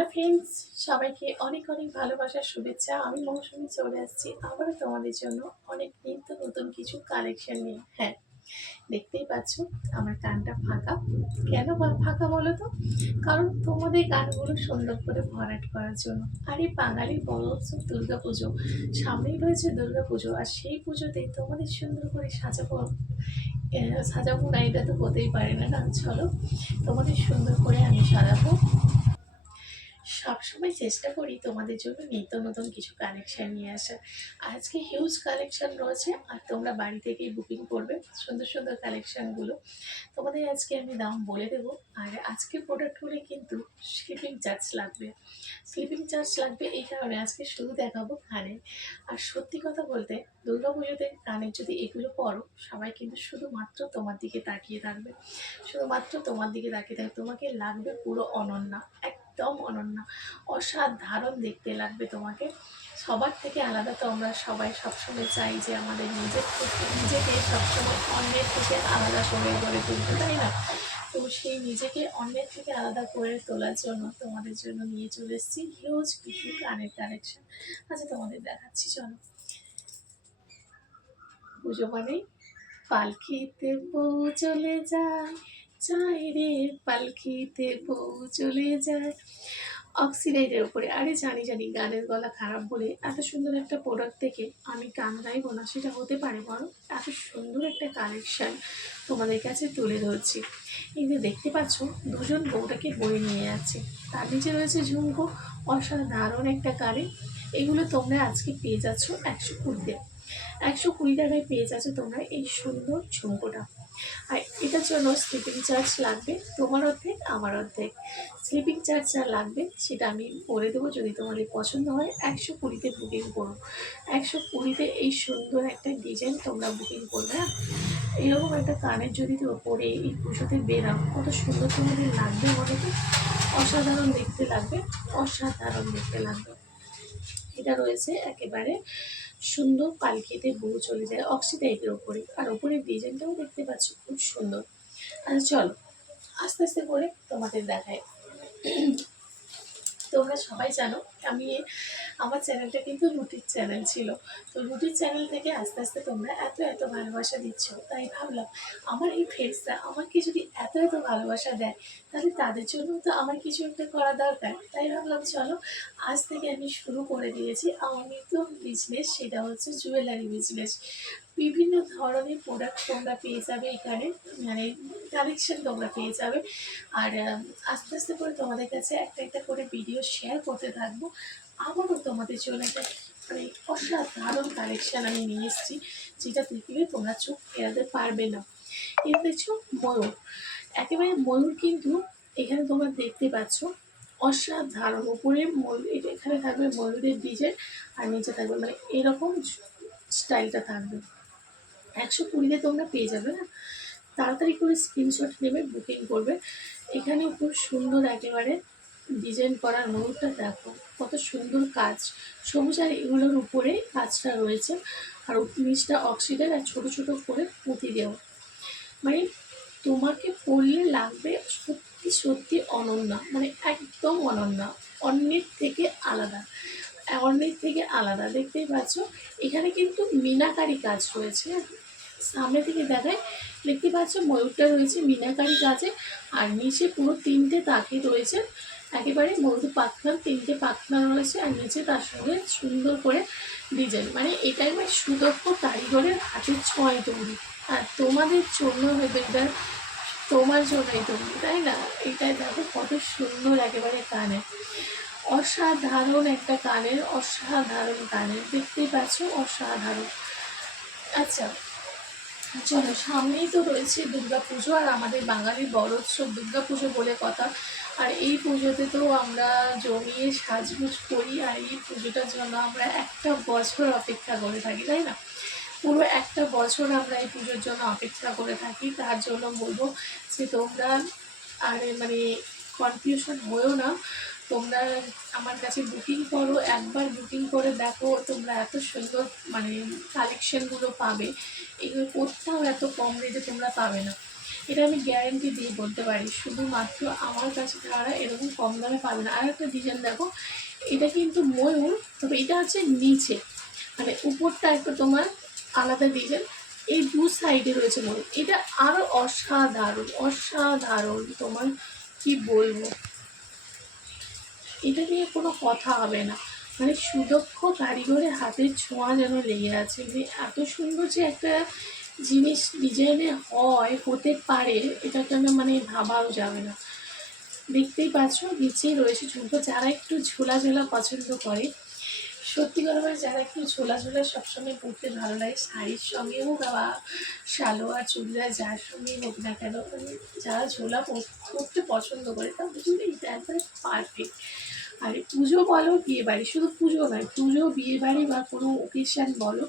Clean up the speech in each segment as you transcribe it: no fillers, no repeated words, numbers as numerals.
Hello friends, সবাইকে অনেক অনেক ভালোবাসার শুভেচ্ছা। আমি মৌসুমি চলে আসছি আবারও তোমাদের জন্য অনেক নিত্য নতুন কিছু কালেকশন নিয়ে। হ্যাঁ, দেখতেই পাচ্ছ আমার কানটা ফাঁকা। কেন ফাঁকা বলো তো? কারণ তোমাদের গানগুলো সুন্দর করে ভরাট করার জন্য। আর এই বাঙালির বড় উৎসব দুর্গা পুজো, সামনেই রয়েছে দুর্গা পুজো, আর সেই পুজোতে তোমাদের সুন্দর করে সাজাবো। সাজাবো না এটা তো হতেই পারে না, কারণ চলো তোমাদের সুন্দর করে আমি সাজাবো। সবসময় চেষ্টা করি তোমাদের জন্য নিত্য নতুন কিছু কালেকশন নিয়ে আসার। আজকে হিউজ কালেকশন রয়েছে, আর তোমরা বাড়ি থেকেই বুকিং করবে সুন্দর সুন্দর কালেকশনগুলো। তোমাদের আজকে আমি দাম বলে দেবো। আর আজকে প্রোডাক্টগুলি কিন্তু স্লিপিং চার্জ লাগবে। স্লিপিং চার্জ লাগবে এই কারণে আজকে শুধু দেখাবো কানে। আর সত্যি কথা বলতে, দুর্গা পুজোতে কানের যদি এগুলো পরো, সবাই কিন্তু শুধুমাত্র তোমার দিকে তাকিয়ে থাকবে। শুধুমাত্র তোমার দিকে তাকিয়ে থাকবে, তোমাকে লাগবে পুরো অনন্যা, একদম অনন্যা, অসাধারণ দেখতে লাগবে তোমাকে। সবার থেকে আলাদা তো আমরা সবাই সবসময় চাই যে আমাদের নিজেকে সবসময় অন্যের থেকে আলাদা করে গড়ে তুলতে, তাই না? তো সেই নিজেকে অন্যের থেকে আলাদা করে তোলার জন্য তোমাদের জন্য নিয়ে চলে এসেছি হিউজ কিছু কানের কালেকশন। আচ্ছা, তোমাদের দেখাচ্ছি, চলো। পুজো মানেই পালকিতে বউ চলে যায়, চাই রে পালকিতে বউ চলে যায়। অক্সিডাইজের উপরে, আরে জানি জানি গানের গলা খারাপ বলে এত সুন্দর একটা প্রোডাক্ট থেকে আমি গান গাইবো না, সেটা হতে পারে? বরং এত সুন্দর একটা কালেকশন তোমাদের কাছে তুলে ধরছি। এই যে দেখতে পাচ্ছ, দুজন বউটাকে বয়ে নিয়ে যাচ্ছে, তার নিচে রয়েছে ঝুমকো, অসাধারণ একটা কানে। এগুলো তোমরা আজকে পেয়ে যাচ্ছ 120-তে। 120 টাকায় পেয়ে যাচ্ছ তোমরা এই সুন্দর ঝুমকোটা। আর এটার জন্য স্লিপিং চার্জ লাগবে, তোমার অর্ধেক আমার অর্ধেক। স্লিপিং চার্জ যা লাগবে সেটা আমি বলে দেবো, যদি তোমাদের পছন্দ হয় 120-তে বুকিং করো। 120-তে এই সুন্দর একটা ডিজাইন তোমরা বুকিং করবে। হ্যাঁ, এরকম একটা কানের যদি তো পরে এই পুজোতে বেরাও, কত সুন্দর তোমাদের লাগবে বলো তো? অসাধারণ দেখতে লাগবে, অসাধারণ দেখতে লাগবে। এটা রয়েছে একেবারে সুন্দর পালকিতে বউ চলে যায় অক্সিডাইজের ওপরে, আর ওপরের ডিজাইনটাও দেখতে পাচ্ছ খুব সুন্দর। আচ্ছা চলো, আস্তে আস্তে করে তোমাদের দেখায়। তোমরা সবাই জানো আমি, আমার চ্যানেলটা কিন্তু রুটির চ্যানেল ছিল। তো রুটির চ্যানেল থেকে আস্তে আস্তে তোমরা এত এত ভালোবাসা দিচ্ছ, তাই ভাবলাম আমার এই ফ্রেন্ডসরা আমাকে যদি এত এত ভালোবাসা দেয়, তাহলে তাদের জন্য তো আমার কিছু একটা করা দরকার। তাই ভাবলাম চলো, আজ থেকে আমি শুরু করে দিয়েছি আমার নতুন বিজনেস, সেটা হচ্ছে জুয়েলারি বিজনেস। বিভিন্ন ধরনের প্রোডাক্ট তোমরা পেয়ে যাবে এখানে, মানে কালেকশন তোমরা পেয়ে যাবে। আর আস্তে আস্তে করে তোমাদের কাছে একটা একটা করে ভিডিও শেয়ার করতে থাকবো। আবারও তোমাদের জন্য একটা মানে অসাধারণ কালেকশন আমি নিয়ে এসেছি, যেটা দেখলে তোমরা চোখ ফেরাতে পারবে না। এর দেখছো ময়ূর, একেবারে ময়ূর কিন্তু এখানে তোমরা দেখতে পাচ্ছ অসাধারণ। উপরে ময়ূর, এখানে থাকবে ময়ূরের ডিজাইন, আর নিচে থাকবে মানে এরকম স্টাইলটা থাকবে। 120-তে তোমরা পেয়ে যাবে না? তাড়াতাড়ি করে স্ক্রিনশট নেবে, বুকিং করবে। এখানে খুব সুন্দর একেবারে ডিজাইন করার ময়ূরটা দেখো, কত সুন্দর কাজ। সবুজ আর এগুলোর উপরে কাজটা রয়েছে, আর নিচটা অক্সিডেন আর ছোটো ছোটো করে পুঁতি দেওয়া। মানে তোমাকে পড়লে লাগবে সত্যি সত্যি অনন্যা, মানে একদম অনন্যা, অন্যের থেকে আলাদা, অন্যের থেকে আলাদা। দেখতেই পাচ্ছ এখানে কিন্তু মিনাকারি কাজ রয়েছে। সামনে থেকে দেখায়, দেখতে পাচ্ছ ময়ূরটা রয়েছে মিনাকারি কাজে, আর নিচে পুরো 3টে তাকে রয়েছে, একেবারে ময়ূর পাখনা, 3টে পাখনা রয়েছে, আর নিচে তার সঙ্গে সুন্দর করে ডিজাইন। মানে এটাই মানে সুদক্ষ কারিগরের হাতের ছোঁয়ায় তৈরি। আর তোমাদের জন্য এটা, তোমার জন্যই তৈরি, তাই না? এটাই দেখো কত সুন্দর একেবারে কানে, অসাধারণ একটা কানের, অসাধারণ কানের, দেখতেই পাচ্ছ অসাধারণ। আচ্ছা চলো, সামনেই তো রয়েছে দুর্গা পুজো, আর আমাদের বাঙালির বড় উৎসব দুর্গা পুজো বলে কথা। আর এই পুজোতে তো আমরা জমিয়ে সাজগুজ করি, আর এই পুজোটার জন্য আমরা একটা বছর অপেক্ষা করে থাকি, তাই না? পুরো একটা বছর আমরা এই পুজোর জন্য অপেক্ষা করে থাকি। তার জন্য বলবো যে তোমরা আর মানে কনফিউশন হয়েও না, তোমরা আমার কাছে বুকিং করো, একবার বুকিং করে দেখো, তোমরা এত সুন্দর মানে কালেকশনগুলো পাবে, এগুলো কোথাও এত কম রেটে তোমরা পাবে না। এটা আমি গ্যারেন্টি দিয়ে বলতে পারি, শুধুমাত্র আমার কাছে ছাড়া এরকম কম দামে পাবে না। আর একটা ডিজাইন দেখো, এটা কিন্তু ময়ূর, তবে এটা হচ্ছে নিচে, মানে উপরটা একটু তোমার আলাদা ডিজাইন, এই দু সাইডে রয়েছে ময়ূর। এটা আরও অসাধারণ অসাধারণ, তোমার কি বলবো, এটা নিয়ে কোনো কথা হবে না। মানে সুদক্ষ কারিগরের হাতের ছোঁয়া যেন লেগে আছে, মানে এত সুন্দর যে একটা জিনিস ডিজাইনে হতে পারে, এটা কেন মানে ভাবাও যাবে না। দেখতেই পাচ্ছ নিচেই রয়েছে ঝুমকো। যারা একটু ঝোলা ঝোলা পছন্দ করে, সত্যি কথা বলে, যারা একটু ঝোলা ঝোলা সবসময় পরতে ভালো লাগে, শাড়ির সঙ্গে হোক বা সালোয়ার চুড়িদার যার সঙ্গেই হোক না কেন, মানে যারা ঝোলা পরতে পছন্দ করে তাদের জন্য এটা একবারে পারফেক্ট। আর পুজো বলো, বিয়ে বাড়ি, শুধু পুজো নয়, পুজো বিয়ে বাড়ি বা কোনো ওকেশান বলো,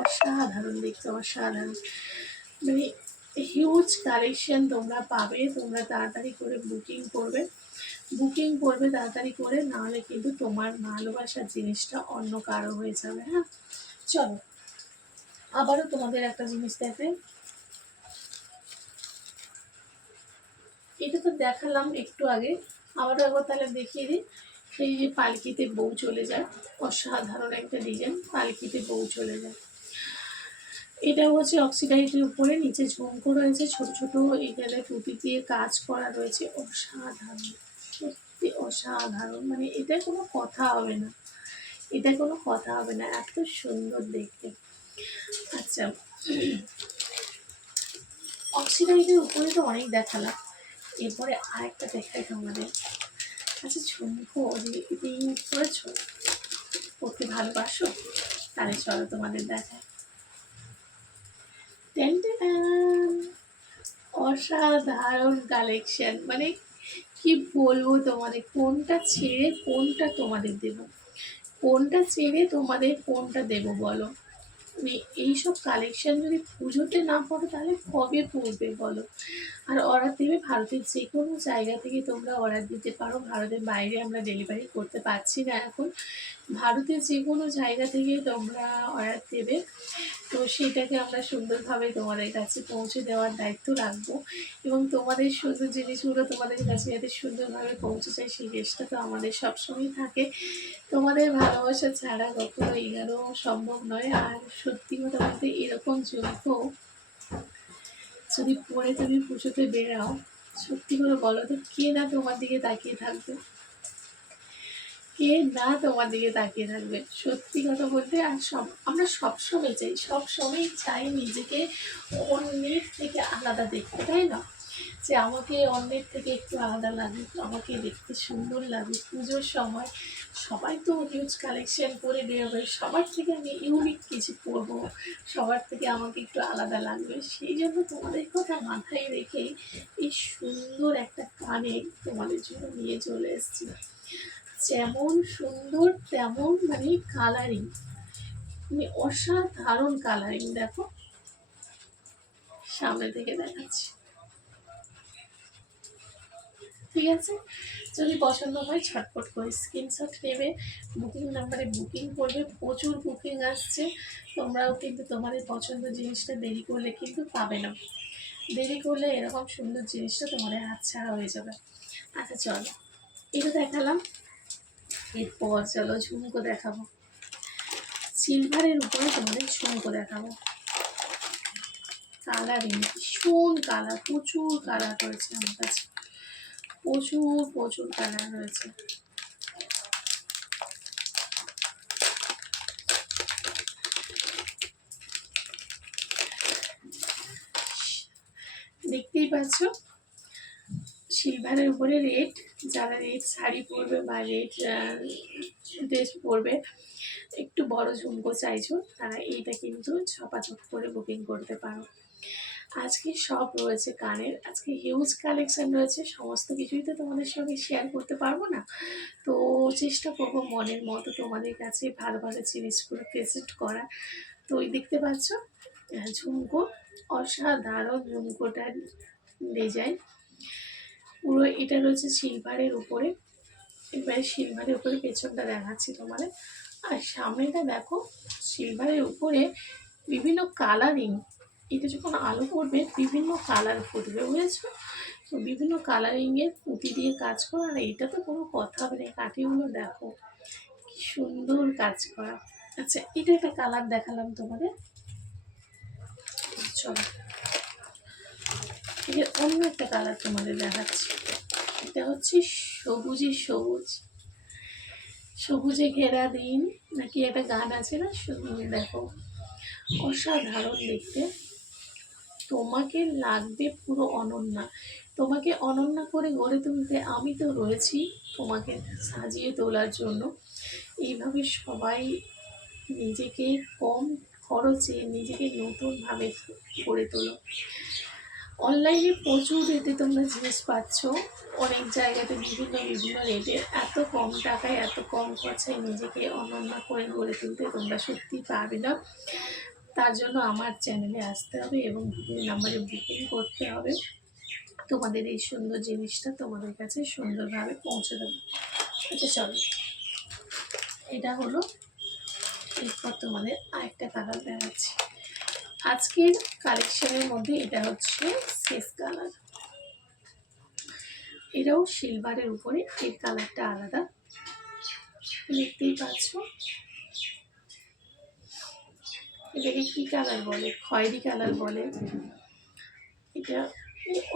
অসাধারণ দেখতে, অসাধারণ, মানে হিউজ কালেকশন তোমরা পাবে। তোমরা তাড়াতাড়ি করে বুকিং করবে তাড়াতাড়ি করে, নাহলে কিন্তু তোমার ভালোবাসার জিনিসটা অন্য কারো হয়ে যাবে। হ্যাঁ, চলো আবারও তোমাদের একটা জিনিস দেখে, এটা তো দেখালাম একটু আগে, আবারও একবার তাহলে দেখিয়ে দিই। এই যে পালকিতে বউ চলে যায়, অসাধারণ একটা ডিজাইন, পালকিতে বউ চলে যায়। এটা হচ্ছে অক্সিডাইজের উপরে, নিচে ঝুমকো রয়েছে ছোট ছোট, এখানে পুঁতি দিয়ে কাজ করা রয়েছে, অসাধারণ, সত্যি অসাধারণ, মানে এটা কোনো কথা হবে না, এটা কোনো কথা হবে না, এত সুন্দর দেখতে। আচ্ছা, অক্সিডাইজের উপরে তো অনেক দেখালাম, এরপরে আরেকটা দেখাই তোমাদের। আচ্ছা, ঝুমকো রিং করেছো, পড়তে ভালোবাসো, তাহলে চলো তোমাদের দেখায়। অসাধারণ কালেকশন, মানে কি বলবো তোমাদের, কোনটা ছেড়ে কোনটা তোমাদের দেবো, কোনটা ছেড়ে তোমাদের কোনটা দেবো বলো। মানে এইসব কালেকশন যদি পুজোতে না পড়ো তাহলে কবে পড়বে বলো। আর অর্ডার দেবে ভারতের যে কোনো জায়গা থেকে তোমরা অর্ডার দিতে পারো, ভারতের বাইরে আমরা ডেলিভারি করতে পারছি না এখন, ভারতের যে কোনো জায়গা থেকে তোমরা অর্ডার দেবে, তো সেটাকে আমরা সুন্দরভাবে তোমাদের কাছে পৌঁছে দেওয়ার দায়িত্ব রাখবো, এবং তোমাদের সুন্দর জিনিসগুলো তোমাদের কাছে যাতে সুন্দরভাবে পৌঁছে যায় সেই চেষ্টা তো আমাদের সবসময় থাকে। তোমাদের ভালোবাসা ছাড়া কখনো এগারো সম্ভব নয়। আর সত্যি কথা বলতে, এরকম ঝুমকো যদি পরে তুমি পুজোতে বেরাও, সত্যি করে বলো তো, কে না তোমার দিকে তাকিয়ে থাকবে, কে না তোমার দিকে তাকিয়ে থাকবে, সত্যি কথা বলতে। আর আমরা সবসময় চাই নিজেকে অন্যের থেকে আলাদা দেখতে, তাই না, যে আমাকে অন্যের থেকে একটু আলাদা লাগুক, আমাকে দেখতে সুন্দর লাগুক। পুজোর সময় সবাই তো হিউজ কালেকশন করে বেরোবে, সবার থেকে আমি ইউনিক কিছু করবো, সবার থেকে আমাকে একটু আলাদা লাগবে, সেই জন্য তোমাদের কথা মাথায় রেখেই এই সুন্দর একটা কানে তোমাদের জন্য নিয়ে চলে এসেছি। যেমন সুন্দর তেমন মানে কালারিং, মানে অসাধারণ কালারিং। দেখো, সামনে থেকে দেখাচ্ছি, ঠিক আছে। যদি পছন্দ হয় ছটপট করে স্ক্রিনশট নেবে, বুকিং নাম্বারে বুকিং করবে, প্রচুর বুকিং আসছে, তোমরাও কিন্তু তোমাদের পছন্দের জিনিসটা দেরি করলে কিন্তু পাবে না, দেরি করলে এরকম সুন্দর জিনিসটা তোমাদের হাতছাড়া হয়ে যাবে। আচ্ছা চলো, এটা দেখালাম, এরপর চলো ঝুমকো দেখাবো, সিলভারের উপরে তোমাদের ঝুমকো দেখাবো। কালারিং ভীষণ কালার, প্রচুর কালার রয়েছে আমার কাছে, প্রচুর কালার রয়েছে। দেখতেই পাচ্ছ সিলভারের উপরে রেড, যারা রেড শাড়ি পরবে বা রেড ড্রেস পরবে, একটু বড় ঝুমকো চাইছো, তারা এইটা কিন্তু ছপাছপ করে বুকিং করতে পারো। আজকে সব রয়েছে কানের, আজকে হিউজ কালেকশন রয়েছে, সমস্ত কিছুই তো তোমাদের সঙ্গে শেয়ার করতে পারবো না, তো চেষ্টা করবো মনের মতো তোমাদের কাছে ভালো ভালো জিনিসগুলো প্রেজেন্ট করা। তো ওই দেখতে পাচ্ছ ঝুমকো, অসাধারণ ঝুমকোটার ডিজাইন পুরো, এটা রয়েছে সিলভারের উপরে, এবারে সিলভারের উপরে পেছনটা দেখাচ্ছি তোমাদের, আর সামনেটা দেখো সিলভারের উপরে বিভিন্ন কালারিং, এটা যখন আলো পড়বে বিভিন্ন কালার ফুটবে, বুঝেছো? তো বিভিন্ন কালারিংয়ের পুঁতি দিয়ে কাজ করা, আর এটা তো কোনো কথা নেই, কাঠিগুলো দেখো কি সুন্দর কাজ করা। আচ্ছা, এটা একটা কালার দেখালাম তোমাদের, চলো এই যে অন্য একটা কালার তোমাদের দেখাচ্ছি। এটা হচ্ছে সবুজে সবুজ, সবুজে ঘেরা দিন নাকি একটা গান আছে না, দেখো অসাধারণ দেখতে। তোমাকে লাগবে পুরো অনন্যা, তোমাকে অনন্যা করে গড়ে তুলতে আমি তো রয়েছি, তোমাকে সাজিয়ে তোলার জন্য। এইভাবে সবাই নিজেকে কম খরচে নিজেকে নতুনভাবে গড়ে তোলো। অনলাইনে প্রচুর রেটে তোমরা জিনিস পাচ্ছ, অনেক জায়গাতে বিভিন্ন বিভিন্ন রেটে, এত কম টাকায় এত কম খরচায় নিজেকে অনন্য করে গড়ে তুলতে তোমরা সত্যি পারবে না। তার জন্য আমার চ্যানেলে আসতে হবে এবং বুকিং নাম্বারে বুকিং করতে হবে, তোমাদের এই সুন্দর জিনিসটা তোমাদের কাছে সুন্দরভাবে পৌঁছে দেবো। আচ্ছা চলো, এটা হলো, এরপর তোমাদের আরেকটা কালার দেখাচ্ছি। আজকের কালেকশনের মধ্যে এটা হচ্ছে শেষ কালার, এটাও সিলভারের উপরে, এর কালারটা আলাদা, দেখতেই পাচ্ছ। এটাকে কি কালার বলে, খয়েরি কালার বলে। এটা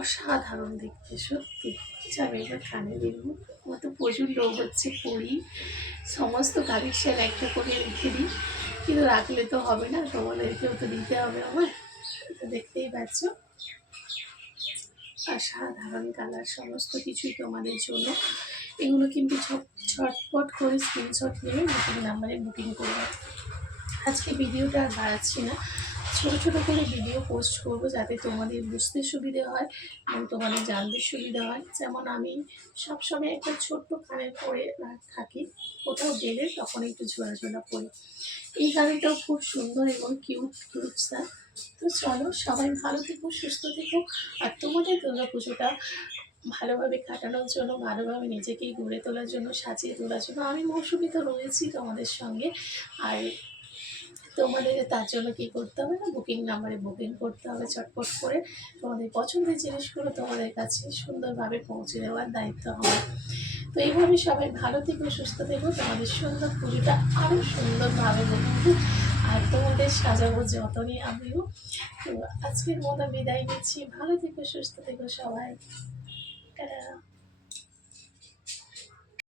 অসাধারণ দেখতে সত্যি। আমি এবার কানে দেখবো, আমার তো প্রচুর লোভ হচ্ছে পরি, সমস্ত কালেকশন একটা করে রেখে দিই, কিন্তু রাখলে তো হবে না, তোমাদেরকেও তো দিতে হবে আমার। এটা দেখতেই পাচ্ছ, অসাধারণ কালার, সমস্ত কিছুই তোমাদের জন্য। এগুলো কিন্তু ছটপট করে স্ক্রিনশট নিয়ে বুকিং নাম্বারে বুকিং করবে। আজকে ভিডিওটা আর বাড়াচ্ছি না, ছোটো ছোটো করে ভিডিও পোস্ট করব যাতে তোমাদের বুঝতে সুবিধে হয় এবং তোমাদের জানতে সুবিধা হয়। যেমন আমি সবসময় একটা ছোট্ট কানের পরে থাকি, কোথাও গেলে তখন একটু ঝোলা ঝোলা পরি। এই কানেরটাও খুব সুন্দর এবং কিউট কিউটসা। তো চলো, সবাই ভালো থেকো, সুস্থ থেকো, আর তোমাদের দুর্গা পুজোটা ভালোভাবে কাটানোর জন্য, ভালোভাবে নিজেকে গড়ে তোলার জন্য, সাজিয়ে তোলার জন্য আমি মৌসুমি তো রয়েছি তোমাদের সঙ্গে। আর তোমাদের তার জন্য কী করতে হবে না, বুকিং নাম্বারে বুকিং করতে হবে চটপট করে। তোমাদের পছন্দের জিনিসগুলো তোমাদের কাছে সুন্দরভাবে পৌঁছে দেওয়ার দায়িত্ব আমার। তো এইভাবে সবাই ভালো থেকো, সুস্থ থেকো, তোমাদের সুন্দর পুজোটা আরও সুন্দরভাবে দেখবো আর তোমাদের সাজাবো যতনই আমিও। তো আজকের মতো বিদায় নিচ্ছি, ভালো থেকো, সুস্থ থেকো সবাই, টাটা।